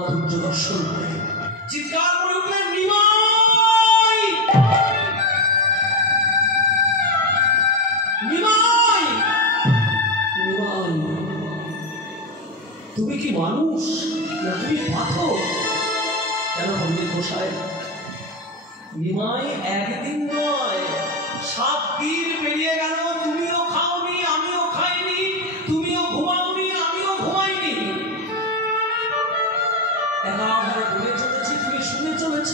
আরুজ্য দর্শন করে চিৎকার করে উঠলেন, নিমাই নিমাই নিমাই, তুমি কি মানুষ না তুমি পাথর? কেন পণ্ডিত মশাই, নিমাই একদিন নয় 7 দিন পেরিয়ে গেল, তুমিও খাওনি আমিও খাইনি, তুমিও ঘুমাওনি আমিও ঘুমাইনি, একাধারে বলে চলেছি, তুমি শুনে চলেছ,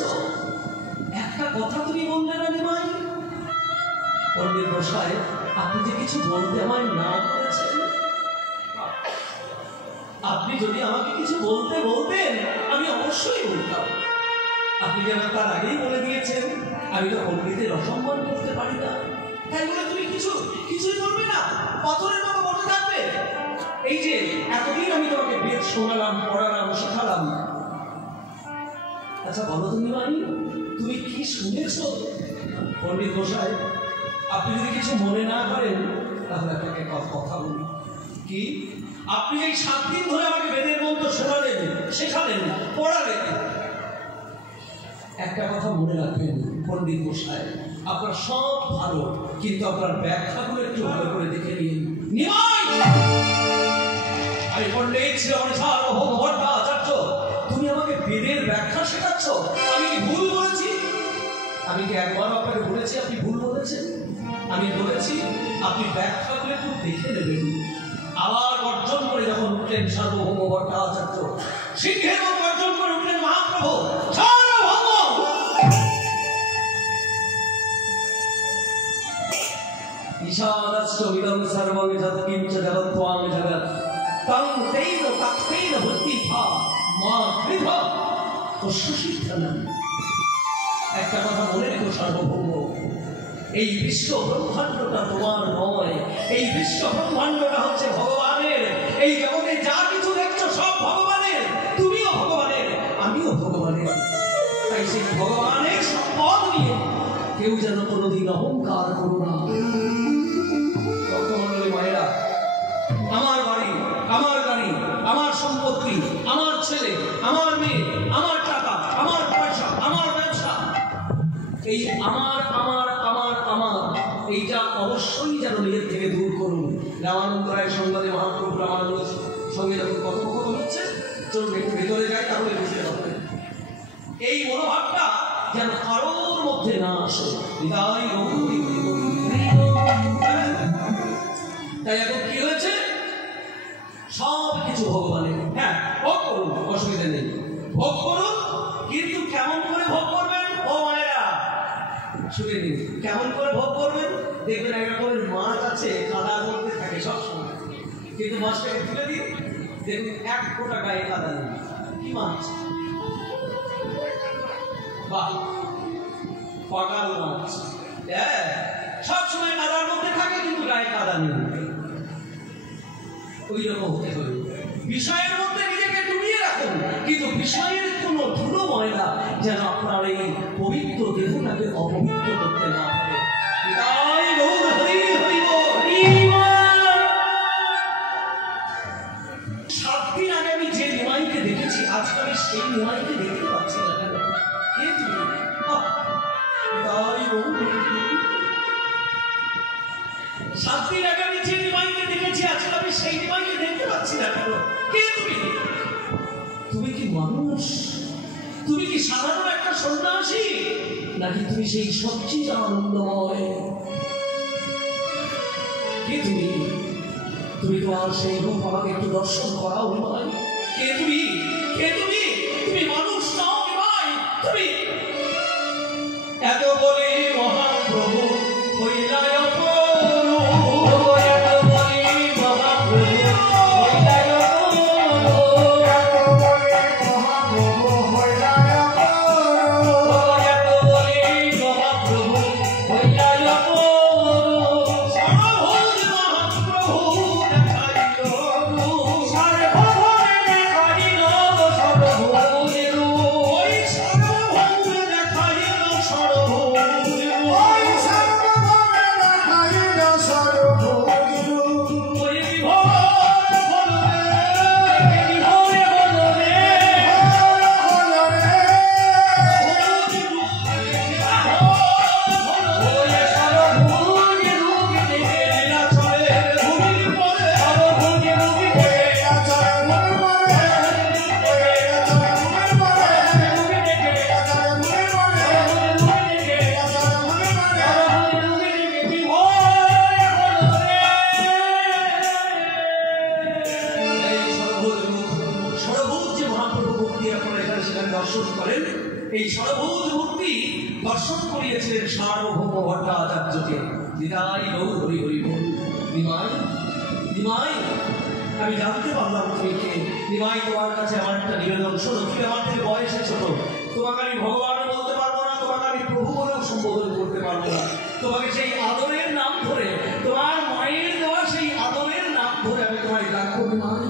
একটা কথা তুমি বললে না নিমাই? পণ্ডিত মশাই, আপনি যে কিছু বলতে আমায় না করেছেন, আপনি যদি আমাকে কিছু বলতে বলতেন আমি অবশ্যই বলতাম। আপনি যেন তার আগেই বলে দিয়েছেন আমি তো পণ্ডিতের অসম্মান করতে পারি না, তাই বলে তুমি কিছুই বলবে না, পাথরের মতো বসে থাকবে? এই যে এতদিন আমি তোমাকে বেদ শোনালাম, পড়ালাম, শেখালাম, আচ্ছা বলো তুমি ভাই, তুমি কি শুনেছ? পণ্ডিত মশাই, আপনি যদি কিছু মনে না করেন তাহলে আপনাকে কথা বলি। কি আপনি এই 7 দিন ধরে আমাকে বেদের মন্ত্র শোনালেন, শেখালেন, পড়ালেন, একটা কথা মনে রাখবেন পণ্ডিত মশাই, আপনার সব ভালো, কিন্তু আপনার ব্যাখ্যাগুলো একটু ভালো করে দেখে নিন। আমি পণ্ডিত শ্রী সার্বভৌম ভট্টাচার্য, তুমি আমাকে বেদের ব্যাখ্যা শেখাচ্ছ? আমি কি ভুল বলেছি? আমি কি একবার আপনাকে বলেছি আপনি ভুল বলেছেন? আমি বলেছি আপনি ব্যাখ্যাগুলো একটু দেখে নেবেন। আবার গর্জন করে যখন উঠলেন সার্বভৌম ভট্টাচার্য, সিংহের মতো গর্জন করে উঠলেন মহাপ্রভু, সার্বভৌম ঈশানশ্চ ইদং সর্বং যৎ কিঞ্চ জগত্ত্বং জগৎ তং তেন তথৈন ভূতিভা মা কৃধ তস্যসিদ্ধনম। একটা কথা মনে রেখো সার্বভৌম, এই বিশ্ব ব্রহ্মাণ্ডটা তোমার নয়, এই বিশ্ব ব্রহ্মাণ্ডটা হচ্ছে ভগবানের। এই জগতে যা কিছু দেখছো সব ভগবানের, তুমিও ভগবানের, আমিও ভগবানের। তাই সেই ভগবানের সম্পদ নিয়ে কেউ যেন কোনোদিন অহংকার করো না। ভক্তমণ্ডলী মায়েরা, আমার বাড়ি, আমার গাড়ি, আমার সম্পত্তি, আমার ছেলে, আমার মেয়ে, আমার টাকা, আমার পয়সা, আমার ব্যবসা, এই আমার আমার আমার আমার এইটা অবশ্যই যেন নিজের থেকে দূর করুন। রামানন্দ রায় সংবাদে মহাপ্রভু রামানন্দ সঙ্গে যখন কথোপকথন হচ্ছে, চলুন একটু ভেতরে যাই, তাহলে বুঝতে পারবেন। এই মনোভাবটা যেন কারোর মধ্যে না আসে। তাই এখন কি হয়েছে? সব কিছু ভগবানের। হ্যাঁ, ভোগ করুন, অসুবিধা নেই, ভোগ করুন, কিন্তু কেমন করে ভোগ করবেন? ও মায়েরা শুনে নিন, কেমন করে ভোগ করবেন? দেখবেন এক রকমের মাছ আছে, কাদার মধ্যে থাকে সবসময়, কিন্তু মাছটাকে তুলে দিন, দেখুন 1 ফোঁটা গায়ে কাদা নেই। কি মাছ? বাহ, পাকাল মাছ। হ্যাঁ, সবসময় কাদার মধ্যে থাকে কিন্তু গায়ে কাদা নেই। ওই রকম হতে হবে, বিষয়ের মধ্যে নিজেকে ডুবিয়ে রাখুন, কিন্তু বিষয়ের কোনো ধুলো ময়লা যেন আপনার এই পবিত্র দেহটাকে অপবিত্র করতে না পারে। 7 দিন আগে আমি যে নিমাইকে দেখেছি, আজকে আমি সেই নিমাইকে দেখতে পাচ্ছি না। কেন? কে তুমি? 7 দিন আগে আমি যে নিমাইকে দেখেছি, আজকে আমি সেই নিমাইকে দেখতে পাচ্ছি না। কেন? কে তুমি? তুমি কি মানুষ? তুমি কি সাধারণ একটা সন্ন্যাসী, নাকি তুমি সেই সবচেয়ে আনন্দময়? কে তুমি? তুমি তোমার সেই রূপ আমাকে একটু দর্শন করাও নিমাই। কে তুমি? কে তুমি? তুমি মানুষ নও নিমাই, তুমি এত বলি মহাপ্রভু হইলাই সার্বভৌম দর্শন করেন, এই সর্বভূত মূর্তি দর্শন করিয়েছিলেন সার্বভৌম ভট্টাচার্যকে। নিতাই গৌর হরি হরি বল। নিমাই, নিমাই, আমি জানতে পারলাম তুমি কে। নিমাই, তোমার কাছে আমার একটা নিবেদন, শোনো। তুমি আমার থেকে বয়সে ছোট, তোমাকে আমি ভগবানও বলতে পারবো না, তোমাকে আমি প্রভু বলেও সম্বোধন করতে পারবো না। তোমাকে সেই আদরের নাম ধরে, তোমার মায়ের দেওয়া সেই আদরের নাম ধরে আমি তোমায় ডাকবো নিমাই।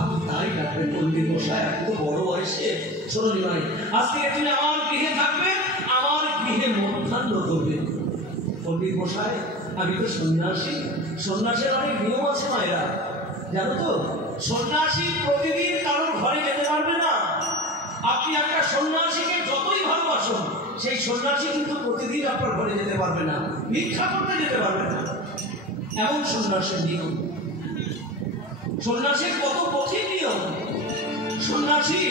আপনি তাই ডাকবেন পণ্ডিত মশাই, এত বড় বয়সে। শোনো নিমাই, আজ থেকে তুমি আমার গৃহে থাকবে, আমার গৃহে মধ্যাহ্ন করবে। পণ্ডিত মশাই, আমি তো সন্ন্যাসী, সন্ন্যাসের অনেক নিয়ম আছে মায়েরা, জানো তো? সন্ন্যাসী প্রতিদিন কারোর ঘরে যেতে পারবে না। আপনি একটা সন্ন্যাসীকে যতই ভালোবাসুন, সেই সন্ন্যাসী কিন্তু প্রতিদিন আপনার ঘরে যেতে পারবে না, ভিক্ষা করতে যেতে পারবে না। এমন সন্ন্যাসের নিয়ম। সন্ন্যাসীর কত কঠিন নিয়ম। সন্ন্যাসী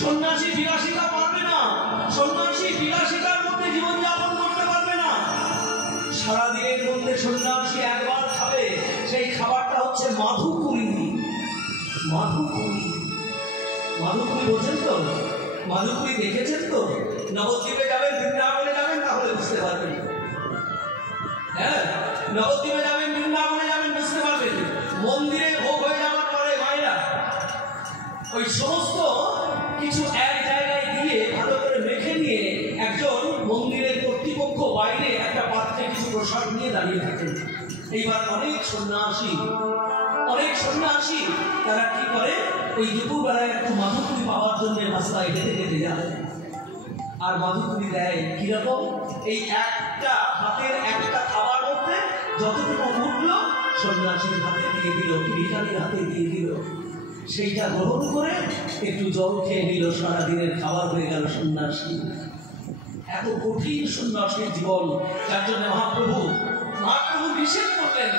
সন্ন্যাসী বিলাসিতা পারবে না, সন্ন্যাসী বিলাসিতার মধ্যে জীবনযাপন করতে পারবে না। সারাদিনের মধ্যে সন্ন্যাসী একবার খাবে, সেই খাবারটা হচ্ছে মাধুকুরি। মাধুকুরি, মাধুকুরি বোঝেন তো? মাধুকুরি দেখেছেন তো? নবদ্বীপে যাবেন, বৃন্দাবনে যাবেন, তাহলে বুঝতে পারবেন। হ্যাঁ, নবদ্বীপে যাবেন, বৃন্দাবনে যাবেন, বুঝতে পারবেন। মন্দিরে ভোগ হয়ে যাওয়ার পরে মায়েরা ওই সমস্ত কিছু এক জায়গায় দিয়ে ভালো করে মেখে নিয়ে একজন মন্দিরের কর্তৃপক্ষ বাইরে একটা পাত্রে কিছু প্রসাদ নিয়ে দাঁড়িয়ে থাকেন। এইবার অনেক সন্ন্যাসী তারা কি করে, ওই দুপুরবেলায় একটু মাধুকুরি পাওয়ার জন্য রাস্তায় হেঁটে হেঁটে যায়। আর মাধুকুরি দেয় কিরকম? এই একটা হাতের একটা খাবার মধ্যে যতটুকু উঠলো সন্ন্যাসীর হাতে দিয়ে দিল, ভিখারির হাতে দিয়ে দিল। সেইটা গ্রহণ করে একটু জল খেয়ে নিল, সারাদিনের খাবার হয়ে গেল সন্ন্যাসী। এত কঠিন সন্ন্যাসীর জীবন, যার জন্য মহাপ্রভু নিষেধ করলেন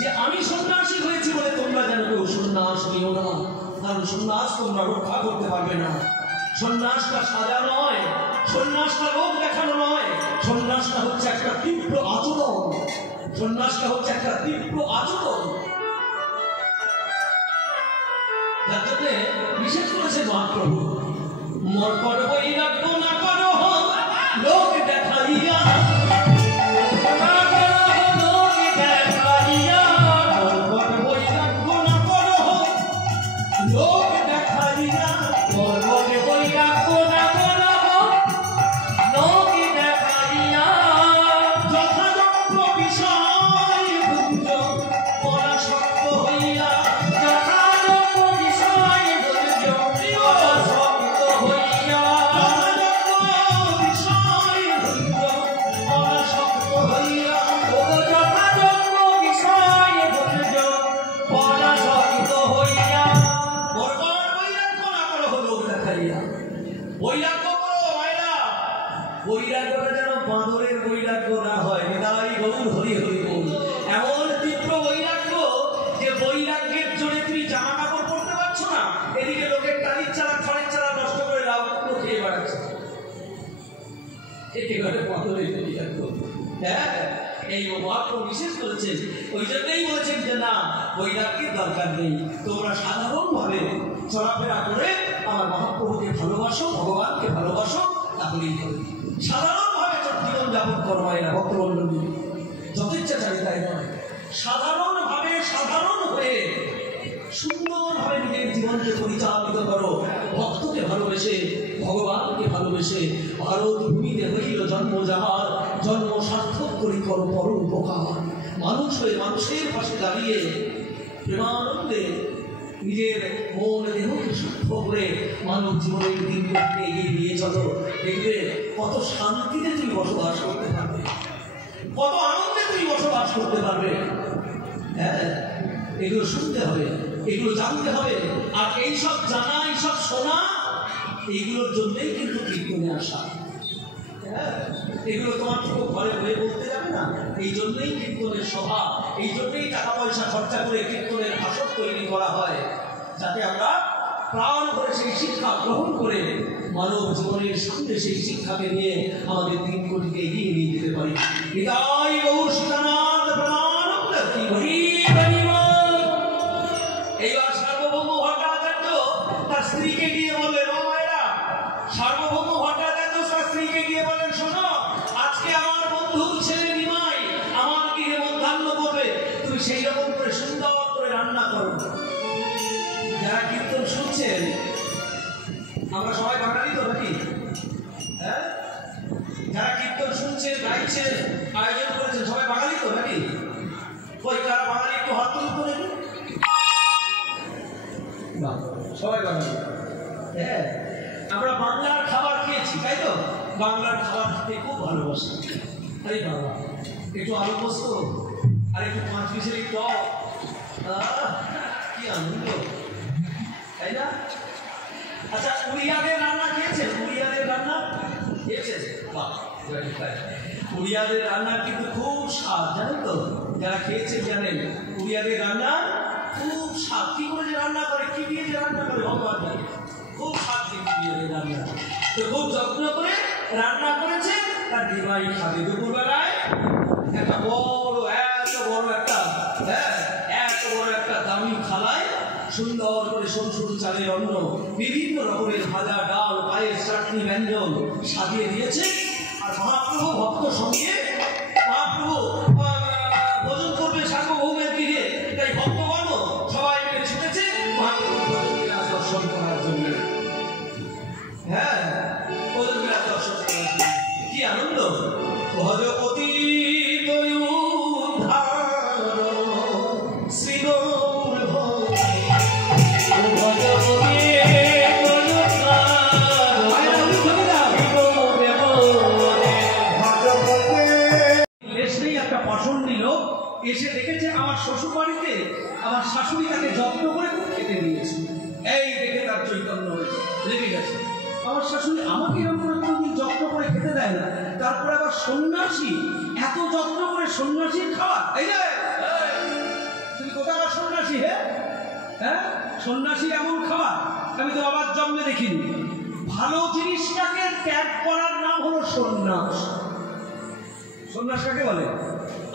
যে আমি সন্ন্যাসী হয়েছি বলে তোমরা যেন কেউ সন্ন্যাস নিও না, কারণ সন্ন্যাস তোমরা রক্ষা করতে পারবে না। সন্ন্যাসটা সাজা নয়, সন্ন্যাসটা লোক দেখানো নয়, সন্ন্যাসটা হচ্ছে একটা তীব্র আচরণ। সন্ন্যাসটা হচ্ছে একটা তীব্র আচরণ, যার জন্য নিষেধ করেছে মহাপ্রভু। মর্কট বৈরাগ্য না করো লোক দেখাইয়া, বৈরাগ্যটা যেন বাঁদরের বৈরাগ্য না হয়। নিতাই গৌর হরি হরি বল। এমন তীব্র বৈরাগ্য যে বৈরাগ্যের জোরে তুমি জামা কাপড় পরতে পারছো না, এদিকে লোকের টালির চালা খড়ের চালা নষ্ট করে লাউ কুমড়ো খেয়ে বেড়াচ্ছে। একেবারে বাঁদরের বৈরাগ্য। হ্যাঁ, এই মহাপ্রভু বিশেষ করেছেন, ওই জন্যই বলেছেন যে না, বৈরাগ্যের দরকার নেই, তোমরা সাধারণভাবে চলাফেরা করে আমার মহাপ্রভুকে ভালোবাসো, ভগবানকে ভালোবাসো, তাহলেই হবে। সাধারণভাবে জীবনযাপন করো মায়েরা, ভক্তমণ্ডলী, যথেচ্ছাচারিতায় নয়। সাধারণভাবে, সাধারণ হয়ে সুন্দরভাবে নিজের জীবনকে পরিচালিত করো, ভক্তকে ভালোবেসে, ভগবানকে ভালোবেসে। ভারত ভূমিতে হইল জন্ম যাহার, জন্ম সার্থক করি করো পর উপকার। মানুষ হয়ে মানুষের পাশে দাঁড়িয়ে প্রেমানন্দে নিজের মন দেহকে শুদ্ধ করে মানব জীবনের দিনগুলোকে এগিয়ে নিয়ে চলো। দেখবে কত শান্তিতে তুমি বসবাস করতে পারবে, কত আনন্দে তুমি বসবাস করতে পারবে। হ্যাঁ, এগুলো শুনতে হবে, এগুলো জানতে হবে। আর এইসব জানা, এইসব শোনা, এইগুলোর জন্যই কিন্তু কীর্তনে আসা। হ্যাঁ, এগুলো তোমার তো ঘরে বয়ে বলতে যাবে না। এই জন্যই কীর্তনের সভা, এই জন্যই টাকা পয়সা খরচা করে কীর্তনের আসর তৈরি করা হয়, যাতে আমরা প্রাণ করে সেই শিক্ষা গ্রহণ করে মানব জীবনের সামনে সেই শিক্ষাকে নিয়ে আমাদের দিন কোটিকে এগিয়ে নিয়ে যেতে পারি। নিতাই গৌর সীতানাথ প্রাণানন্দ কি হরি হরি বল। এইবার সার্বভৌম ভট্টাচার্য তার স্ত্রীকে গিয়ে বললেন, ও মায়েরা, সার্বভৌম ভট্টাচার্য তার স্ত্রীকে গিয়ে বলেন, শোনো, আজকে আমার বন্ধুর ছেলে নিমাই আমার গৃহে মধ্যাহ্ন করবে, তুমি সেই রকম করে সুন্দর করে রান্না করো। যারা কীর্তন শুনছেন, আমরা সবাই বাঙালি তো নাকি? হ্যাঁ, যারা কীর্তন শুনছেন, গাইছেন, আয়োজন করেছেন, সবাই বাঙালি তো নাকি? ওই কারা বাঙালি একটু হাত তুলে করে দিন। সবাই বাঙালি। হ্যাঁ, আমরা বাংলার খাবার খেয়েছি, তাই তো? বাংলার খাবার খেতে খুব ভালোবাসি। আরে বাবা, একটু আলু পোস্ত আর একটু 5 পিসের টক, কি আনন্দ, তাই না? আচ্ছা, উড়িয়াদের রান্না খেয়েছেন? উড়িয়াদের রান্না খেয়েছেন? বাহ, উড়িয়াদের রান্না কিন্তু খুব স্বাদ, জানেন তো? যারা খেয়েছেন জানেন উড়িয়াদের রান্না খুব স্বাদ। কি করে যে রান্না করে, কি দিয়ে যে রান্না করে ভগবান জানে, খুব স্বাদ দিয়ে উড়িয়াদের রান্না। তো খুব যত্ন করে রান্না করেছে, তার দিবাই খাবে। দুপুরবেলায় একটা বড়, এত বড় একটা দামি থালায় সুন্দর করে সরু সরু চালের অন্ন, বিভিন্ন রকমের ভাজা, ডাল, পায়েস, চাটনি, ব্যঞ্জন সাজিয়ে দিয়েছে। আর মহাপ্রভু ভক্ত সঙ্গে, মহাপ্রভু ভোজন করবে সার্বভৌমের গৃহে, তাই ভক্তগণ সবাই মিলে ছুটেছে মহাপ্রভু ভোজন বিলাস দর্শন করার জন্য। হ্যাঁ, ভোজন বিলাস দর্শন করার জন্য কি আনন্দ! ভজপতি এসে দেখেছে আমার শ্বশুর বাড়িতে আমার শাশুড়ি তাকে যত্ন করে খেতে দিয়েছে। এই দেখে তার চৈতন্য হয়েছে, লেগে গেছে। আমার শাশুড়ি আমাকে এরকম করে কোনোদিন যত্ন করে খেতে দেয় না, তারপরে আবার সন্ন্যাসী এত যত্ন করে সন্ন্যাসীর খাওয়া। এই যে তুমি কোথাকার সন্ন্যাসী? হ্যাঁ, সন্ন্যাসী এমন খাওয়া আমি তো বাবার জন্মে দেখিনি। ভালো জিনিসটাকে ত্যাগ করার নাম হলো সন্ন্যাস। সন্ন্যাস কাকে বলে?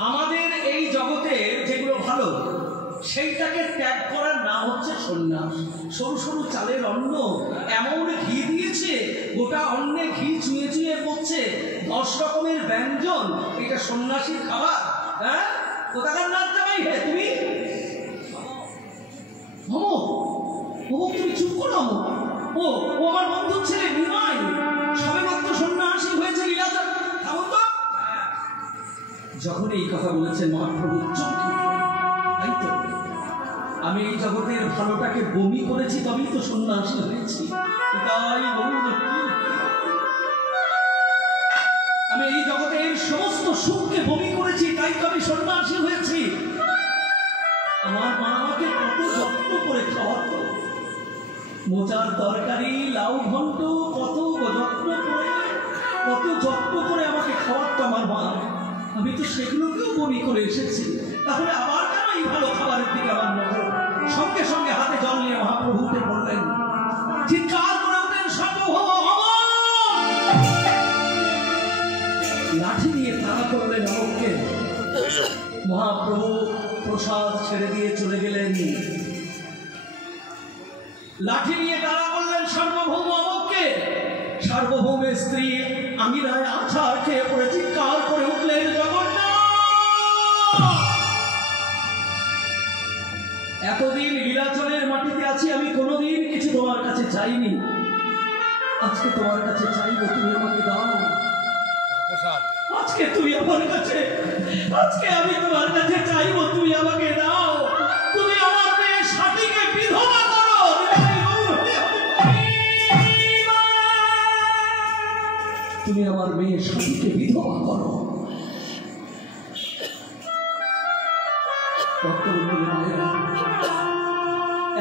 আমাদের এই জগতে যেগুলো ভালো সেইটাকে ত্যাগ করার নাম হচ্ছে সন্ন্যাস। সরু সরু চালের অন্ন, এমন ঘি দিয়েছে, গোটা অন্নে ঘি চুয়ে চুয়ে পড়ছে, 10 রকমের ব্যঞ্জন, এটা সন্ন্যাসীর খাবার। হ্যাঁ, কোথাকার নাচ জামাই হে তুমি? তুমি চুপ করো। ও আমার বন্ধুর ছেলে নিমাই সবে মাত্র সন্ন্যাসী হয়েছে, লীলাচল। থামো তো। যখন এই কথা বলেছেন মহাপ্রভু চোখ, তাই তো আমি এই জগতের ভালোটাকে বমি করেছি, তবেই তো সন্ন্যাসী হয়েছি। তাই আমি এই জগতের সমস্ত সুখকে বমি করেছি, তাই তো আমি সন্ন্যাসী হয়েছি। আমার মা আমাকে কত যত্ন করে খাওয়াতো, মোচার তরকারি, লাউ ঘন্ট, কত যত্ন করে আমাকে খাওয়াতো আমার মা। আমি তো সেগুলোকেও বমি করে এসেছি, তাহলে আবার কেন এই ভালো খাবারের দিকে আমার নজর? সঙ্গে সঙ্গে হাতে জল নিয়ে মহাপ্রভু উঠে বললেন, চিৎকার করে উঠলেন, সার্বভৌম! লাঠি নিয়ে তাড়া করলেন অমুককে। মহাপ্রভু প্রসাদ ছেড়ে দিয়ে চলে গেলেন। লাঠি নিয়ে তাড়া করলেন সার্বভৌম অমুককে। সার্বভৌমের স্ত্রী আমিনায় আছাড় খেয়ে পড়ে চিৎকার করে উঠলেন, এতদিন লীলাচলের মাটিতে আছি, আমি কোনোদিন কিছু তোমার কাছে চাইনি, আজকে তোমার কাছে চাইবো, তুমি আমাকে দাও। আজকে তুমি আমার কাছে, আজকে আমি তোমার কাছে চাইবো, তুমি আমাকে দাও। তুমি আমার মেয়ে সাথীকে বিধবা করো, তুমি আমার মেয়ে সাথীকে বিধবা করো।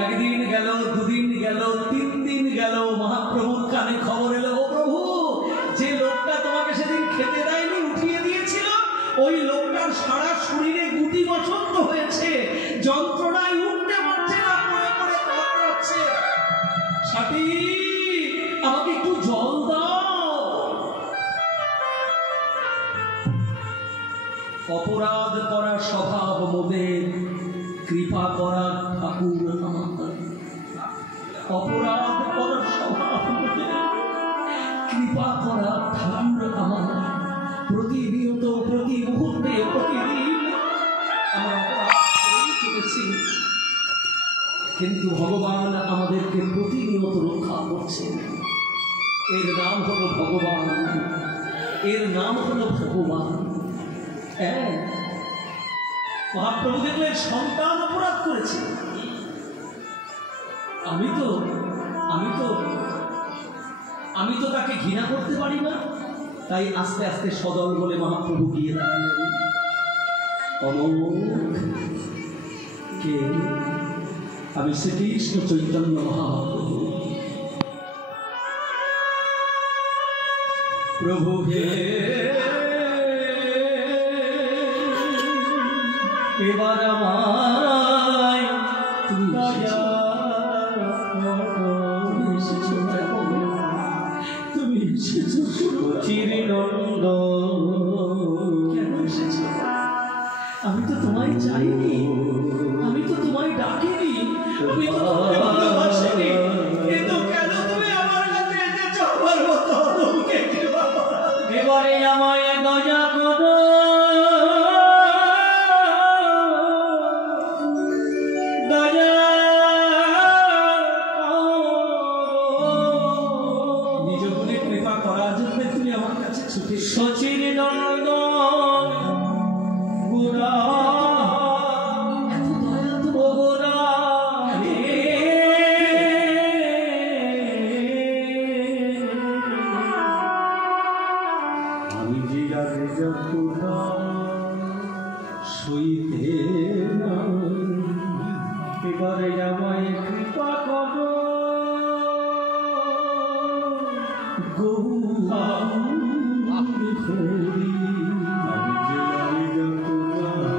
একদিন গেল, দুদিন গেল, 3 দিন গেল, মহাপ্রভুর কানে খবর এলো, ও প্রভু, যে লোকটা তোমাকে সেদিন খেতে দেয়নি, উঠিয়ে দিয়েছিল, ওই লোকটার সারা শরীরে গুটি বসন্ত হয়েছে, যন্ত্রণায় উঠতে পারছে না, পড়ে পড়ে কাতরাচ্ছে। সাথী, আমাকে একটু জল দাও। অপরাধ করা স্বভাব মোদের, কৃপা করা ঠাকুর আমার। অপরাধ করা স্বভাব মোদের, আমরা ঠাকুর আমার প্রতিনিয়ত প্রতি মুহূর্তে প্রতিদিন আমরা অপরাধ করেই চলেছি, কিন্তু ভগবান আমাদেরকে প্রতিনিয়ত রক্ষা করছেন। এর নাম হলো ভগবান, এর নাম হলো ভগবান। হ্যাঁ, মহাপ্রভু দেখলেন সন্তান অপরাধ করেছে, আমি তো তাকে ঘৃণা করতে পারি না, তাই আস্তে আস্তে সদল বলে মহাপ্রভু গিয়ে দাঁড়ালেন। অমোঘ কে? আমি শ্রীকৃষ্ণ চৈতন্য মহাপ্রভু। প্রভু হে, এবার আমায় তুমি এসেছো চিরনন্দ, কেন এসেছো? আমি তো তোমায় চাইনি, আমি তো তোমায় ডাকিনি, আমি তো তোমায় ভালোবাসিনি, কিন্তু কেন তুমি আমার কাছে এসেছো? আমার মতো লোককে এবারে আমায় দয়া করো, দয়া নিজ গুণে কৃপা করার জন্য তুমি আমার কাছে ছুটে সচির নন্দ গোরা, এত দয়া তো গোরা রে। আমি জিয়ারে যতটা সইতে না, এবারে আমায় কৃপা করো গৌরা হরি। আমি জিয়ারে যতটা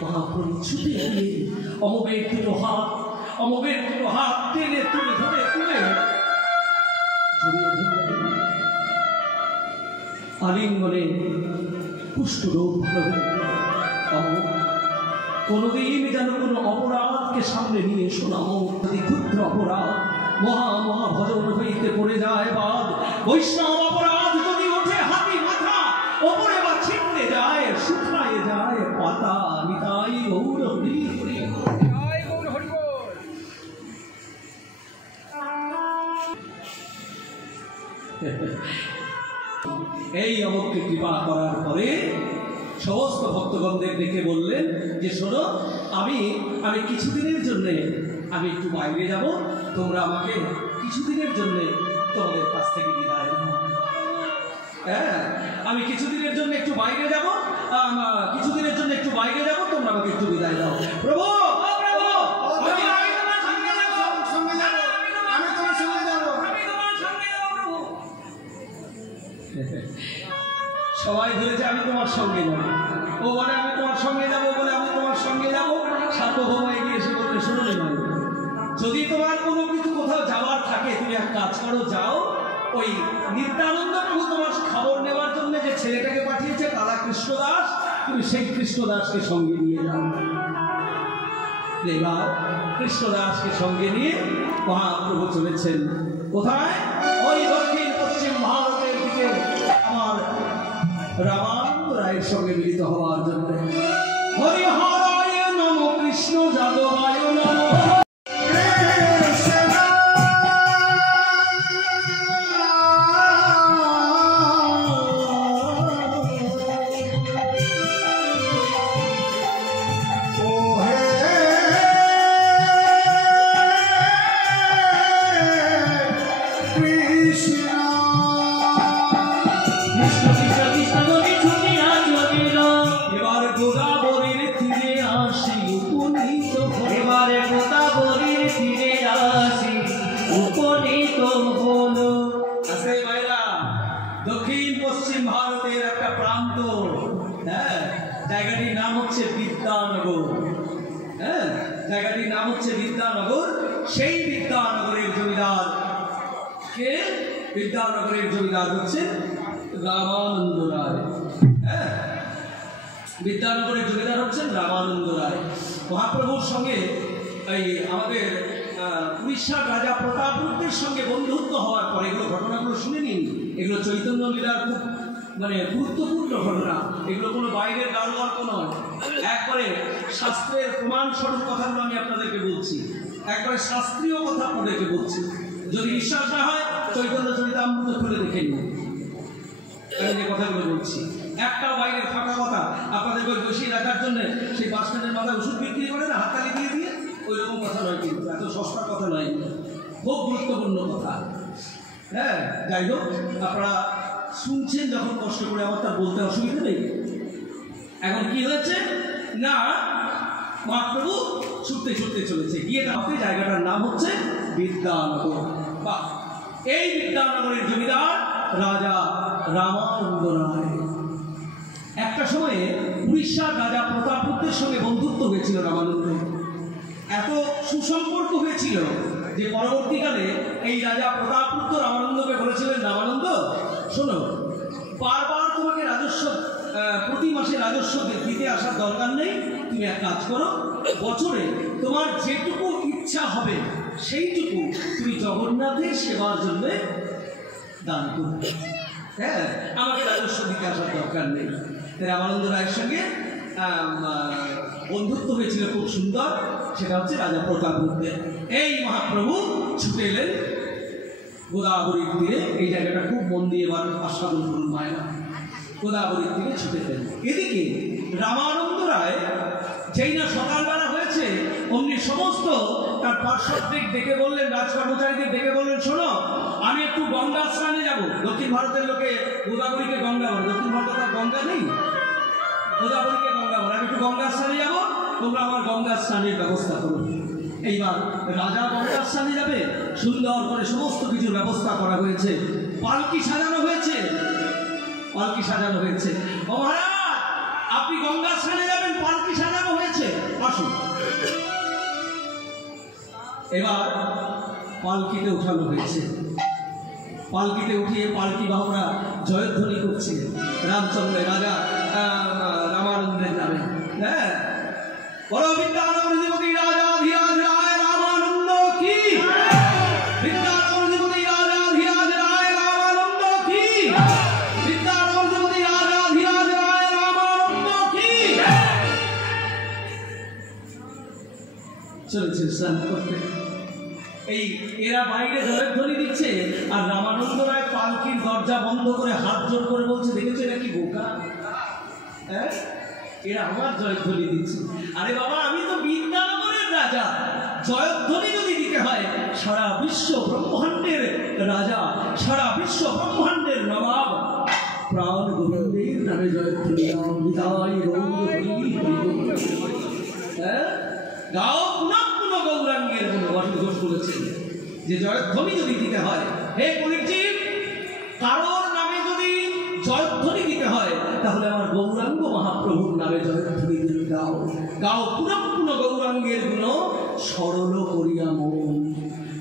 মহাপ্রভু ছুটে গিয়ে অমবের দুটো হাত টেনে তুলে ধরে জড়িয়ে ধরলেন। আলিঙ্গনে কুষ্ঠরোগ ভালো হয়ে কোনোদিন যেন কোনো অপরাধকে সামনে নিয়ে শোনাও, যদি ক্ষুদ্র অপরাধ মহা ভজন হইতে পড়ে যায় বাদ, বৈষ্ণব অপরাধ যদি ওঠে হাতি মাথা ওপরে বা ছিটতে যায়, শুকায় যায় পাতা। নিতাই গৌর হরি হরি এই অমরকে কৃপা করার পরে সমস্ত ভক্তগণদের ডেকে বললেন যে শোনো, আমি কিছুদিনের জন্য আমি একটু বাইরে যাব, তোমরা আমাকে কিছুদিনের জন্য তোমাদের কাছ থেকে বিদায় দাও। হ্যাঁ, আমি কিছুদিনের জন্য একটু বাইরে যাব, তোমরা আমাকে একটু বিদায় দাও। প্রভু সবাই ধরেছে আমি তোমার সঙ্গে যাবো, ও বলে আমি তোমার সঙ্গে যাবো, বলে আমি তোমার সঙ্গে যাবো। সার্বভৌম এগিয়ে এসে বলতে শুনুন, যদি তোমার কোনো কিছু কোথাও যাওয়ার থাকে তুমি এক কাজ করো, যাও ওই নিত্যানন্দ প্রভু তোমার খবর নেওয়ার জন্য যে ছেলেটাকে পাঠিয়েছে কালা কৃষ্ণদাস, তুমি সেই কৃষ্ণদাসকে সঙ্গে নিয়ে যাও। এবার কৃষ্ণদাসকে সঙ্গে নিয়ে মহাপ্রভু চলেছেন কোথায়? ওই দক্ষিণ পশ্চিম ভারতের দিকে আমার রামানন্দ রায়ের সঙ্গে মিলিত হওয়ার জন্য। হরিহরায় নম, কৃষ্ণ যাদবায় নম। দক্ষিণ পশ্চিম ভারতের একটা প্রান্ত, হ্যাঁ, জায়গাটির নাম হচ্ছে বিদ্যানগর। হ্যাঁ, জায়গাটির নাম হচ্ছে বিদ্যানগর। সেই বিদ্যানগরের জমিদার কে? বিদ্যানগরের জমিদার হচ্ছে রামানন্দ রায়। হ্যাঁ, বিদ্যানগরের জমিদার হচ্ছেন রামানন্দ রায়। মহাপ্রভুর সঙ্গে এই আমাদের উড়িষ্যার রাজা প্রতাপরুদ্রের সঙ্গে বন্ধুত্ব হওয়ার পরে এগুলো ঘটনাগুলো শুনে নিন। এগুলো চৈতন্য লীলার খুব গুরুত্বপূর্ণ ঘটনা। এগুলো কোনো বাইরের গান গল্প নয়, একবারে শাস্ত্রের প্রমাণস্বরূপ কথাগুলো আমি আপনাদেরকে বলছি, একবারে শাস্ত্রীয় কথা আপনাদেরকে বলছি। যদি বিশ্বাস না হয় চৈতন্য চরিতামৃত খুলে দেখে নিন, আমি যে কথাগুলো বলছি একটাও বাইরের ফাঁকা কথা আপনাদেরকে বসিয়ে রাখার জন্য সেই বাস স্ট্যান্ডের মাথায় ওষুধ বিক্রি করে না হাততালি দিয়ে দিয়ে, ওই রকম কথা নয়, কিন্তু এত সস্তার কথা নয়, খুব গুরুত্বপূর্ণ কথা। হ্যাঁ, যাই হোক, আপনারা শুনছেন যখন কষ্ট করে, আমার তার বলতে অসুবিধা নেই। এখন কি হয়েছে না, মহাপ্রভু ছুটতে ছুটতে চলেছে, গিয়ে তাকে জায়গাটার নাম হচ্ছে বিদ্যানগর। বা এই বিদ্যানগরের জমিদার রাজা রামানন্দ রায়। একটা সময়ে উড়িষ্যার রাজা প্রতাপরুদ্রের সঙ্গে বন্ধুত্ব হয়েছিল রামানন্দ, এত সুসম্পর্ক হয়েছিল যে পরবর্তীকালে এই রাজা প্রতাপরুদ্র রামানন্দকে বলেছিলেন, রামানন্দ শোনো, বারবার তোমাকে রাজস্ব প্রতি মাসে রাজস্ব দিতে আসার দরকার নেই, তুমি এক কাজ করো, বছরে তোমার যেটুকু ইচ্ছা হবে সেইটুকু তুমি জগন্নাথের সেবার জন্য দান করবে। হ্যাঁ, আমাকে রাজস্ব দিতে আসার দরকার নেই। রামানন্দ রায়ের সঙ্গে বন্ধুত্ব হয়েছিল খুব সুন্দর, সেটা হচ্ছে রাজা প্রতাপরুদ্রের। এই মহাপ্রভু ছুটে এলেন গোদাবরীর তীরে। এই জায়গাটা খুব মন দিয়ে এবার আস্বাদন করুন মায়েরা। গোদাবরীর তীরে ছুটে এলেন। এদিকে রামানন্দ রায় যেই না সকালবেলা হয়েছে, অমনি সমস্ত তার পার্শ্বদিক ডেকে বললেন, রাজকর্মচারীদের ডেকে বললেন, শোনো, আমি একটু গঙ্গা স্নানে যাব। দক্ষিণ ভারতের লোকে গোদাবরীকে গঙ্গা বলে, দক্ষিণ ভারতে তার গঙ্গা নেই, গোদাবরীকে গঙ্গা বলে। আমি একটু গঙ্গা স্নানে যাবো, তোমরা আমার গঙ্গা স্নানের ব্যবস্থা করো। এইবার রাজা গঙ্গা স্নানে যাবে, সুন্দর করে সমস্ত কিছুর ব্যবস্থা করা হয়েছে, পালকি সাজানো হয়েছে, পালকি সাজানো হয়েছে। ও মহারাজ, আপনি গঙ্গা স্নানে যাবেন, পালকি সাজানো হয়েছে, আসুন। এবার পালকিতে উঠানো হয়েছে, পালকিতে উঠিয়ে পালকি বাহকরা জয়ধ্বনি করছে রামচন্দ্রের রাজা রামানন্দের নামে। হ্যাঁ, বলো বিদ্যানগর অধিপতি রাজাধিরাজ রায় রামানন্দ কি, বিদ্যানগর অধিপতি রাজাধিরাজ রায় রামানন্দ কি, বিদ্যানগর অধিপতি রাজাধিরাজ রায় রামানন্দ কি। চলেছে স্নান করতে, এই এরা বাইরে জয়ধ্বনি দিচ্ছে, আর রামানন্দ রায় পালকির দরজা বন্ধ করে হাত জোর করে বলছে, দেখেছো এরা কি বোকা, হ্যাঁ, এরা আমার জয়ধ্বনি দিচ্ছে। আরে বাবা, আমি তো বিদ্যানগরের রাজা, জয়ধ্বনি যদি দিতে হয় সারা বিশ্ব ব্রহ্মাণ্ডের রাজা, সারা বিশ্ব ব্রহ্মাণ্ডের নবাব প্রাণ গোবিন্দের নামে জয়ধ্বনি দাও। হ্যাঁ, গাও পুনঃ পুনঃ গৌরাঙ্গের গুণ। ঘোষ বলেছেন যে জয়ধ্বনি যদি দিতে হয়, হে কলিজীব, কারোর নামে যদি জয়ধ্বনি দিতে হয় তাহলে আমার গৌরাঙ্গ মহাপ্রভুর নামে জয়ধ্বনি দিতে দাও। গাও পুনঃ পুনঃ গৌরাঙ্গের গুণ, সরল করিয়া মন।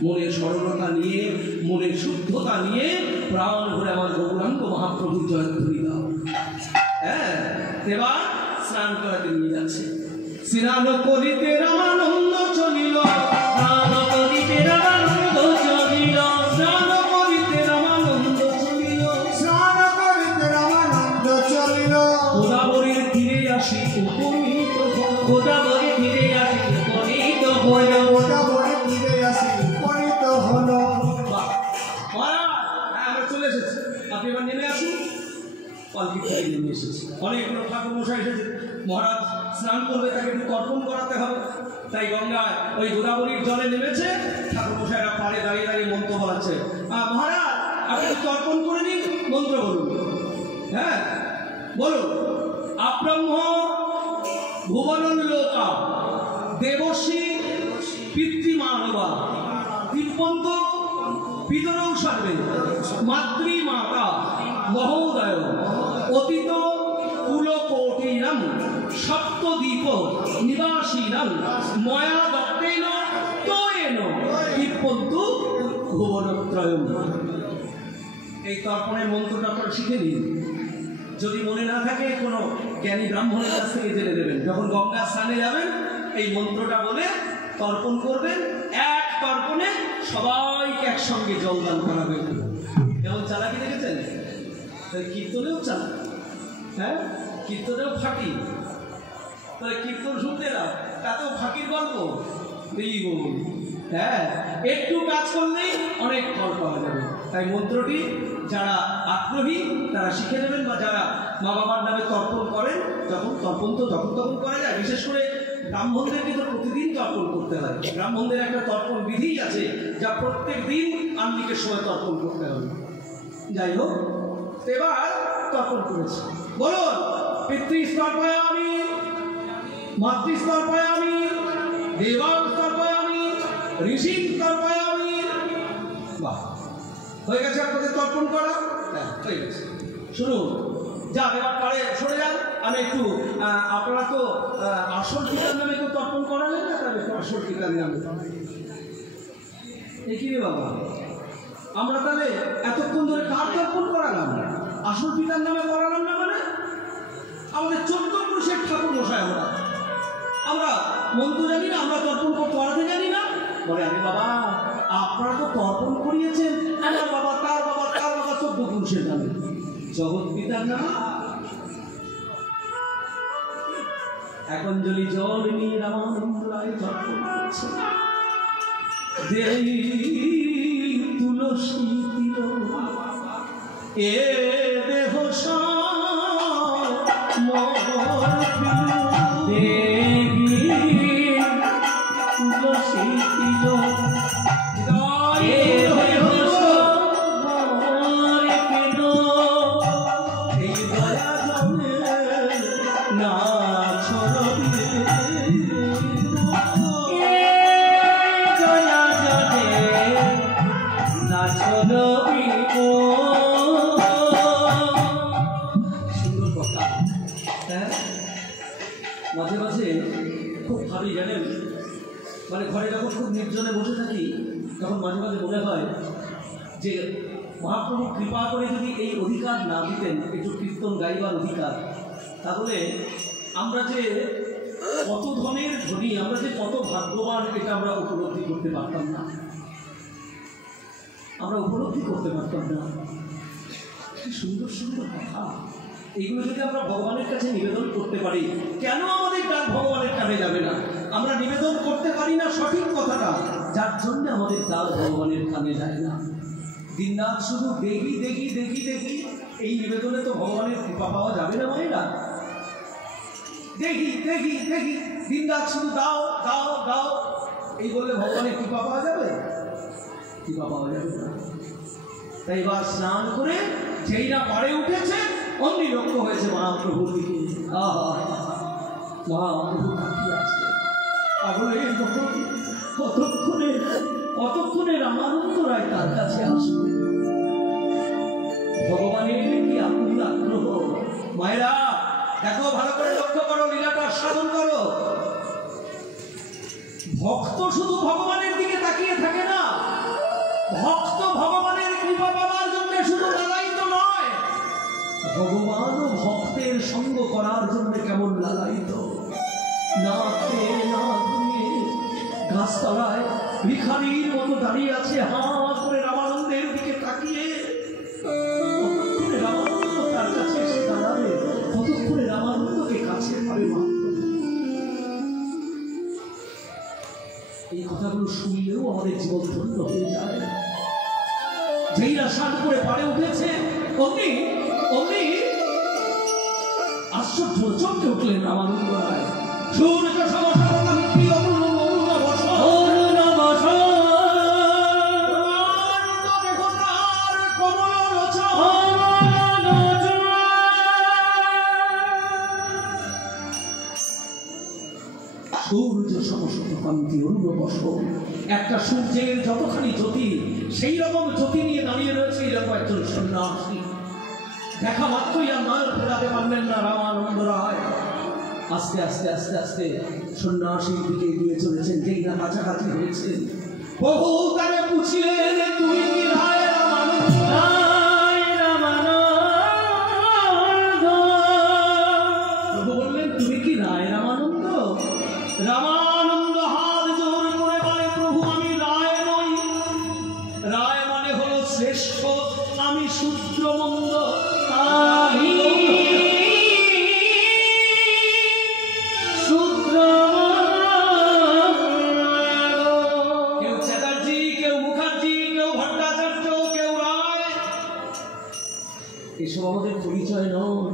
মনের সরলতা নিয়ে, মনের শুদ্ধতা নিয়ে প্রাণ ভরে আমার গৌরাঙ্গ মহাপ্রভুর জয়ধ্বনি দাও। হ্যাঁ, এবার স্নান করাতে নিয়ে যাচ্ছে। স্নান করিতে রামানন্দ চলিল, স্নান করিতে রামানন্দ চলিল, স্নান করিতে রামানন্দ চলিল, স্নান করিতে রামানন্দ চলিল। গোদাবরীর তীরে আসি উপনীত হল, গোদাবরীর তীরে আসি উপনীত হল, গোদাবরীর তীরে আসি উপনীত হল। আমরা চলে এসেছি, আপনি এবার নেমে আসুন। পালকি থেকে নেমে এসেছি, অনেকগুলো ঠাকুর মশাই এসেছে। মহারাজ স্নান করবে, তাকে একটু তর্পণ করাতে হবে, তাই গঙ্গায় ওই গোদাবরীর জলে নেমেছে। ঠাকুর মশাইরা পাড়ে দাঁড়িয়ে দাঁড়িয়ে মন্ত্র বলাচ্ছে। মহারাজ, আপনি তর্পণ করে নিন, মন্ত্র বলুন। হ্যাঁ, বলুন। আব্রহ্ম ভুবনলোকা দেবশ্রী পিতৃমানবা তিপ্পন্ত পিতরৌ সর্বে মাতৃমাতা মহোদয় অতীত কুলকোটিনাম সপ্তদ্বীপ নিবাসীনাম ময়া দত্তেন তোয়েন তিপ্পন্তু ভুবনত্রয়ম। এই তর্পণের মন্ত্রটা আপনারা শিখে নিন। যদি মনে না থাকে কোনো জ্ঞানী ব্রাহ্মণের কাছ থেকে জেনে দেবেন। যখন গঙ্গা স্নানে যাবেন এই মন্ত্রটা বলে তর্পণ করবেন, এক তর্পণে সবাইকে একসঙ্গে জলদান করাবেন। এমন চালাকি দেখেছেন? কীর্তনেও চালা, হ্যাঁ কীর্তনেও ফাঁকি, তাহলে কীর্তন শুনতে না তাতেও ফাঁকির গল্প এই বলুন। হ্যাঁ, একটু কাজ করলেই অনেক ফল পাওয়া যাবে। তাই মন্ত্রটি যারা আগ্রহী তারা শিখে নেবেন, বা যারা মা বাবার নামে তর্পণ করেন, যখন তর্পণ তো যখন তখন করা যায়, বিশেষ করে ব্রাহ্মণদের কিন্তু প্রতিদিন তর্পণ করতে হয়। ব্রাহ্মণদের একটা তর্পণ বিধি আছে যা প্রত্যেক দিন আহ্নিকের সময় তর্পণ করতে হবে। যাই হোক, এবার তর্পণ করেছে, বলুন পিতৃস্তর্পয়ামি, মাতৃস্তর্পয়ামি, দেবাস্তর্পয়ামি, ঋষিস্তর্পয়ামি। বাহ, হয়ে গেছে আপনাদের তর্পণ করা? হ্যাঁ হয়ে গেছে। শুনুন, যা এবার পারে সরে যান। আমি একটু আপনারা তো আসল পিতার নামে কেউ তর্পণ করালেন না, তাহলে আসল পিতার নামে কি রে বাবা, আমরা তাহলে এতক্ষণ ধরে কার তর্পণ করালাম? আসল পিতার নামে করালাম না মানে? আমাদের 14 পুরুষের ঠাকুর মশাই আমরা মন্ত্র জানি না, আমরা তর্পণ করাতে জানি না। বলে আরে বাবা, আপনারা তো তর্পণ করিয়েছেন আমার বাবা, তার বাবা, তার বাবা, 14 পুরুষের নামে, জগৎ পিতার নামে। এক অঞ্জলি জল নিয়ে রামানন্দ রায় তর্পণ করছে, দেই তুলসী তীর এ দেহ মোর দেবী তুলসী তীর মাঝে মাঝে খুব ভাবি জানেন, মানে ঘরে যখন খুব নির্জনে বসে থাকি তখন মাঝে মাঝে মনে হয় যে মহাপ্রভু কৃপা করে যদি এই অধিকার না দিতেন, একটু কীর্তন গাইবার অধিকার, তাহলে আমরা যে কত ধনের ধনী, আমরা যে কত ভাগ্যবান, এটা আমরা উপলব্ধি করতে পারতাম না। আমরা উপলব্ধি করতে পারতাম না। কি সুন্দর সুন্দর কথা, এইগুলো যদি আমরা ভগবানের কাছে নিবেদন করতে পারি, কেন আমাদের ডাক ভগবানের কানে যাবে না? আমরা নিবেদন করতে পারি না সঠিক কথাটা, যার জন্য আমাদের ডাক ভগবানের কানে যায় না। দিনরাত শুধু দেখি দেখি দেখি দেখি, এই নিবেদনে তো ভগবানের কৃপা পাওয়া যাবে না মায়েরা। দেখি দেখি দেখি, দিনরাত শুধু দাও দাও দাও, এই বললে ভগবানের কৃপা পাওয়া যাবে? কৃপা পাওয়া যাবে না। তাই এবার স্নান করে যেই না পাড়ে উঠেছে, অমনি লক্ষ্য হয়েছে মহাপ্রভুর দিকে। মহাপ্রভু তাকিয়ে আছে, পাগলের মতো কতক্ষণে রামানন্দ রায় তার কাছে আসবে। ভগবানের কি আকুল আগ্রহ! মায়েরা দেখো, ভালো করে লক্ষ্য করো, লীলাটা সাধন করো। ভক্ত শুধু ভগবানের দিকে তাকিয়ে থাকে না, ভক্ত ভগবানের কৃপা পাওয়ার জন্য শুধু লালায়িত নয়, ভগবানও ভক্তের সঙ্গ করার জন্য কেমন লালায়িত। না খেয়ে না ধুয়ে গাছতলায় ভিখারির মতো দাঁড়িয়ে আছে, হাঁ করে রামানন্দের দিকে তাকিয়ে। কতক্ষণে রামানন্দ তার কাছে এসে দাঁড়াবে, কতক্ষণে রামানন্দকে কাছে পাবে। এই কথাগুলো শুনলেও আমাদের জীবন ধন্য হয়ে যায়। যেই না স্নান করে পাড়ে উঠেছে, অমনি অমনি আশ্চর্য চমকে উঠলেন রামানন্দ রায়। সূর্য সমসাময়িক প্রিয় অরুণ বস, অরুণ বস, দেবতার কমল লোচন, সূর্য সমশত কান্তি অরুণ বস। একটা সূর্যের যতখানি জ্যোতি, সেই রকম জ্যোতি নিয়ে দাঁড়িয়ে রয়েছে এরকম একজন সন্ন্যাসী। দেখা মাত্রই আর নয় ফেরাতে পারলেন না রামানন্দ রায়। আস্তে আস্তে আস্তে আস্তে সন্ন্যাসীর দিকে এগিয়ে চলেছেন। যেই না কাছাকাছি হয়েছেন, বহু তারে পুছিলেন, তুই কি রায় রামানন্দ? প্রভু বললেন, তুমি কি রায় রামানন্দ? রামানন্দ হাত জোর আমাদের পরিচয় নয়।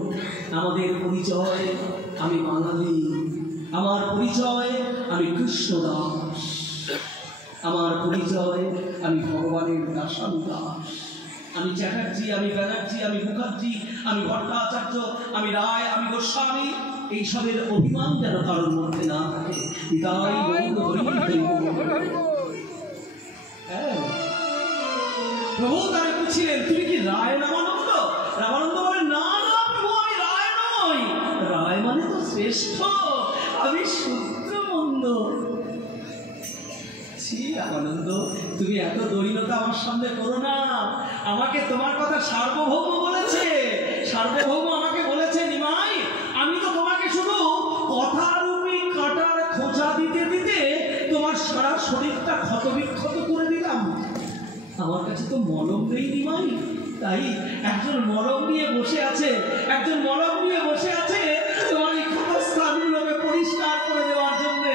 আমাদের পরিচয় আমি বাঙালি, আমার পরিচয় আমি কৃষ্ণদাস, আমার পরিচয় আমি ভগবানের দাসানুদাস। আমি চ্যাটার্জি, আমি ব্যানার্জি, আমি মুখার্জি, আমি ভট্টাচার্য, আমি রায়, আমি গোস্বামী, এইসবের অভিমান যেন কারোর মধ্যে না থাকে। তাই প্রভু তারা বুঝছিলেন তুমি কি রায় রামানন্দ? রামানন্দ বলে না না প্রভু, আমি রায় নই। রায় মানে তো শ্রেষ্ঠ, আমি শূদ্রমন্দ। আনন্দ, তুমি এত দৈনতা আমার সামনে করো না। আমাকে তোমার কথা সার্বভৌম বলেছে, সার্বভৌম আমাকে বলেছে নিমাই, আমি তো তোমাকে শুধু কথারূপী কাটার খোঁচা দিতে দিতে তোমার সারা শরীরটা ক্ষতবিক্ষত করে দিলাম। আমার কাছে তো মলম নেই নিমাই, তাই একজন মলম নিয়ে বসে আছে, একজন মলম নিয়ে বসে আছে তোমার এই ক্ষতস্থানগুলোকে পরিষ্কার করে দেওয়ার জন্য।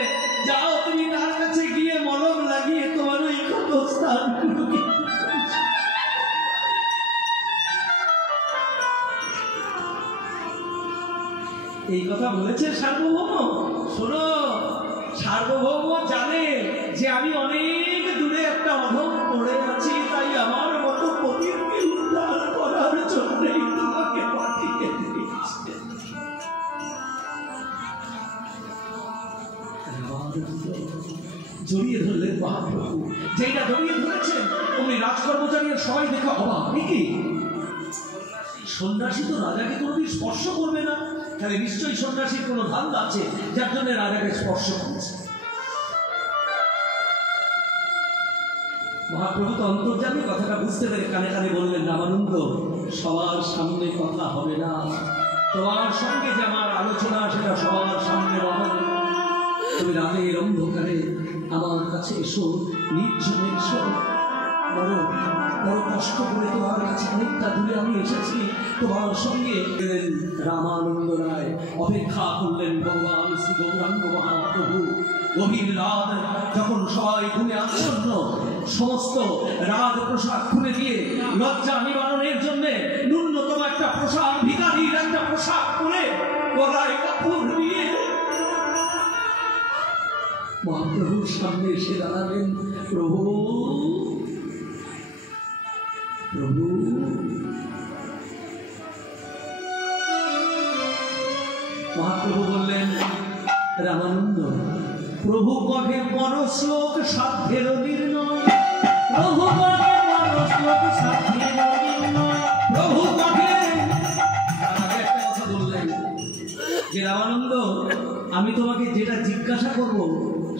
যাও তুমি তার কাছে গিয়ে মলম লাগিয়ে তোমার ওই ক্ষতস্থানগুলোকে। এই কথা বলেছে সার্বভৌম। শোনো, সার্বভৌম জানে যে আমি অনেক দূরে একটা অধম পড়ে আছি, তাই আমার মতো পতিতকে উদ্ধার করার জন্যই তোমাকে পাঠিয়ে দিয়েছে। জড়িয়ে ধরলেন মহাপ্রভু, যেটা জড়িয়ে ধরেছেন উনি রাজকর্মচারীর সবাই দেখে অবাক। কি সন্ন্যাসী তো রাজাকে কোনোদিন স্পর্শ করবে না, তাহলে নিশ্চয়ই সন্ন্যাসীর কোনো ধান্দা আছে যার জন্য রাজাকে স্পর্শ করছে। মহাপ্রভু তো অন্তর্যামী, কথাটা বুঝতে পেরে কানে কানে বললেন রামানন্দ, সবার সামনে কথা হবে না, তোমার সঙ্গে যে আমার আলোচনা সেটা সবার সামনে হবে। তুমি রাতের অন্ধকারে আমার কাছে এসো, নির্জনে এসো। বড় বড় কষ্ট করে তোমার কাছে অনেকটা দূরে আমি এসেছি, তোমার সঙ্গে রামানন্দ রায় অপেক্ষা করলেন ভগবান শ্রী গৌরাঙ্গ মহাপ্রভু। গভীর রাত যখন সবাই ঘুমে আচ্ছন্ন, সমস্ত রাত পোশাক খুলে দিয়ে লজ্জা নিবারণের জন্য ন্যূনতম একটা পোশাক, ভিখারির একটা পোশাক পরে গলায় কাপড় দিয়ে মহাপ্রভুর সামনে এসে দাঁড়ালেন। প্রভু প্রভু মহাপ্রভু বললেন, রামানন্দ, প্রভু কহে পরশ্লোক সাধ্যের নির্ণয়, প্রভু কহে পরশ্লোক সাধ্যের নির্ণয়, প্রভু কহে। একটা কথা বললেন যে রামানন্দ, আমি তোমাকে যেটা জিজ্ঞাসা করব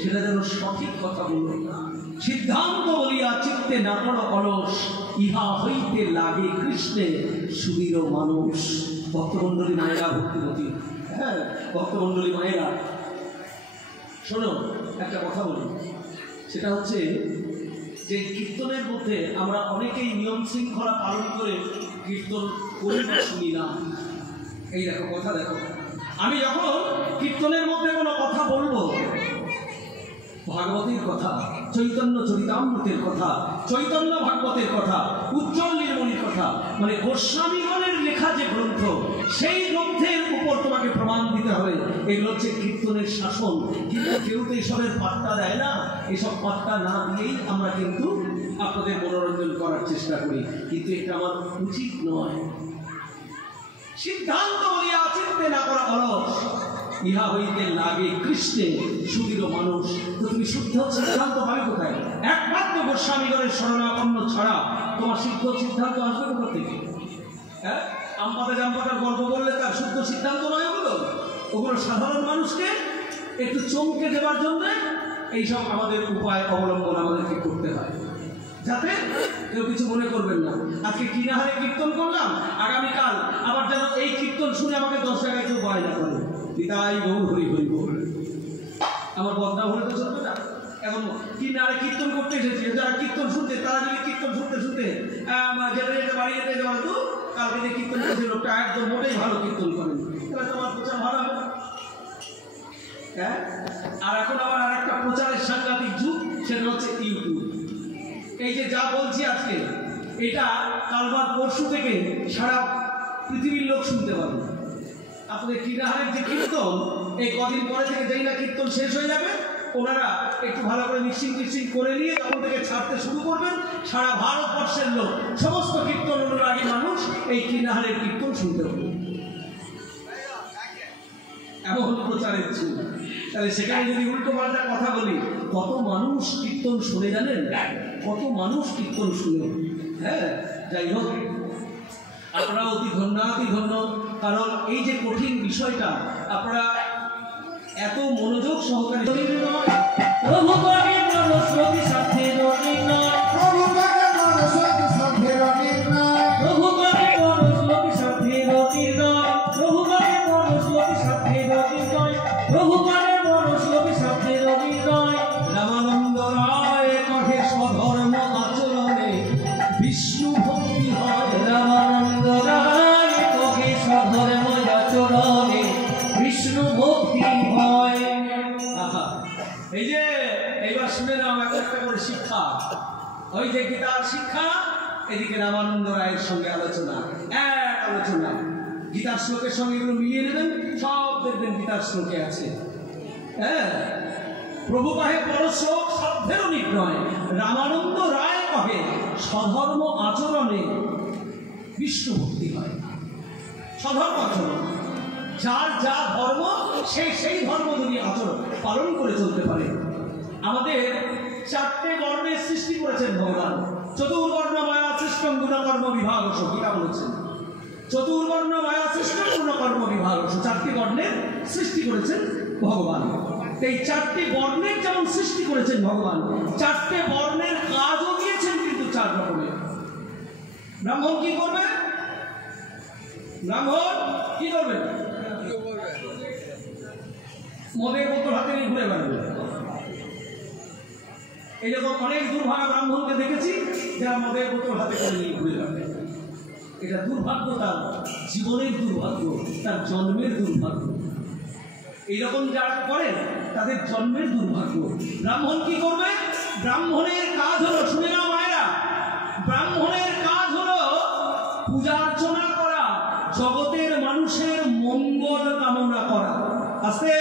সেটা যেন সঠিক কথা বলো না। সিদ্ধান্ত বলিয়া চিত্তে না করো অলস, ইহা হইতে লাগে কৃষ্ণে সুদীর মানুষ। ভক্তমণ্ডলী মায়েরা, ভক্তিমতী, হ্যাঁ ভক্তমণ্ডলী মায়েরা, শোনো একটা কথা বলি। সেটা হচ্ছে যে কীর্তনের মধ্যে আমরা অনেকেই নিয়ম শৃঙ্খলা পালন করে কীর্তন করি না, শুনি না। এই দেখো কথা, দেখো আমি যখন কীর্তনের মধ্যে কোনো কথা বলবো, ভাগবতের কথা, চৈতন্য চরিতামৃতের কথা, চৈতন্য ভাগবতের কথা, উজ্জ্বল নির্মণির কথা, মানে গোস্বামীগণের লেখা যে গ্রন্থ, সেই গ্রন্থের উপর তোমাকে প্রমাণ দিতে হবে। এগুলো হচ্ছে কীর্তনের শাসন। কিন্তু কেউ তো এইসবের পাত্তা দেয় না। এসব পাত্তা না দিয়েই আমরা কিন্তু আপনাদের মনোরঞ্জন করার চেষ্টা করি, কিন্তু এটা আমার উচিত নয়। সিদ্ধান্ত বলিয়া চিন্তে না করা অলস, ইহা হইতে লাগে কৃষ্ণে সুদীর মানুষ। তো তুমি শুদ্ধ সিদ্ধান্ত পাবে কোথায়? একমাত্র গোস্বামীগণের শরণাপন্ন ছাড়া তোমার সিদ্ধ সিদ্ধান্ত আসবে কোথা থেকে? হ্যাঁ, আমপাতা জামপাতার গল্প বললে তার শুদ্ধ সিদ্ধান্ত নয় ওগুলো। ওগুলো সাধারণ মানুষকে একটু চমকে দেওয়ার জন্য এইসব আমাদের উপায় অবলম্বন আমাদেরকে করতে হয়, যাতে কেউ কিছু মনে করবেন না। আজকে কিনাহারে কীর্তন করলাম, আগামীকাল আবার যেন এই কীর্তন শুনে আমাকে 10 টাকায় কেউ বায়না করে। পিতাই গৌ হরি হরি বল, আমার বদনাম হলে তো চলবে না। এখন কিনারে কীর্তন করতে এসেছি, যারা কীর্তন শুনতে তারা যদি কীর্তন শুনতে শুনতে যেতে বাড়ি যেতে যাওয়া তো কালকে যে কীর্তন করছে লোকটা একদম মোটেই ভালো কীর্তন করেন, তাহলে তোমার প্রচার ভালো হবে না। হ্যাঁ, আর এখন আবার আর একটা প্রচারের সাংঘাতিক যুগ, সেটা হচ্ছে ইউটিউব। এই যে যা বলছি আজকে, এটা কাল বাদ পরশু থেকে সারা পৃথিবীর লোক শুনতে পাবে না। আপনাদের কিনাহারের যে কীর্তন, এই কদিন পরে থেকে যেই না কীর্তন শেষ হয়ে যাবে, ওনারা একটু ভালো করে মিক্সিং করে নিয়ে তখন থেকে ছাড়তে শুরু করবেন। সারা ভারতবর্ষের লোক, সমস্ত কীর্তন অনুরাগী মানুষ এই কিনাহারের কীর্তন শুনতে হবে, এমন প্রচারের ছিল। তাহলে সেখানে যদি উল্টো পাল্টা কথা বলি, কত মানুষ কীর্তন শুনে জানেন? কত মানুষ কীর্তন শুনে। হ্যাঁ, যাই হোক, আপনারা অতি ধন্য, কারণ এই যে কঠিন বিষয়টা আপনারা এত মনোযোগ সহকারে রামানন্দ রায় কহে স্বধর্ম আচরণে বিষ্ণু ভক্তি হয়। রামানন্দ রায় কহে স্বধর্ম আচরণে বিষ্ণু ভক্তি হয়। এই যে এইবার শুনে নাও একটা করে শিক্ষা। ওই যে গীতার শিক্ষা, এদিকে রামানন্দ রায়ের সঙ্গে আলোচনা, এক আলোচনা। গীতার শ্লোকের সঙ্গে এগুলো মিলিয়ে নেবেন, সব দেখবেন গীতার শ্লোকে আছে। হ্যাঁ, প্রভু কহে পরশ্লোক সাধ্যেরও নির্ণয়, রামানন্দ রায় কহে স্বধর্ম আচরণে বিষ্ণু ভক্তি হয়। স্বধর্ম আচরণ, যার যা ধর্ম সেই ধর্ম যদি আচরণ পালন করে চলতে পারে। আমাদের চারটে বর্ণের সৃষ্টি করেছেন ভগবান। চতুর্বর্ণ মায়া সৃষ্টং গুণকর্ম বিভাগস, গীতা বলেছেন। চতুর্বর্ণ মায়া সৃষ্টং গুণকর্ম বিভাগস, চারটি বর্ণের সৃষ্টি করেছেন ভগবান। এই চারটি বর্ণের যেমন সৃষ্টি করেছেন ভগবান, চারটে বর্ণের কাজও দিয়েছেন কিন্তু চার রকমের। ব্রাহ্মণ কি করবে? ব্রাহ্মণ কি করবে? মদের বোতল হাতে নিয়ে ঘুরে বেড়াবে। এইরকম অনেক দুর্ভাগা ব্রাহ্মণকে দেখেছি যারা মদের বোতল হাতে করে নিয়ে ঘুরে বেড়াবে। এটা দুর্ভাগ্য, তার জীবনের দুর্ভাগ্য, তার জন্মের দুর্ভাগ্য। এইরকম যারা করে তাদের জন্মের দুর্ভাগ্য। ব্রাহ্মণ কি করবে? ব্রাহ্মণের কাজ হলো, শুনে নাও মায়েরা, ব্রাহ্মণের কাজ হলো পূজা অর্চনা করা, জগতের মানুষের মঙ্গল কামনা করা। আস্তে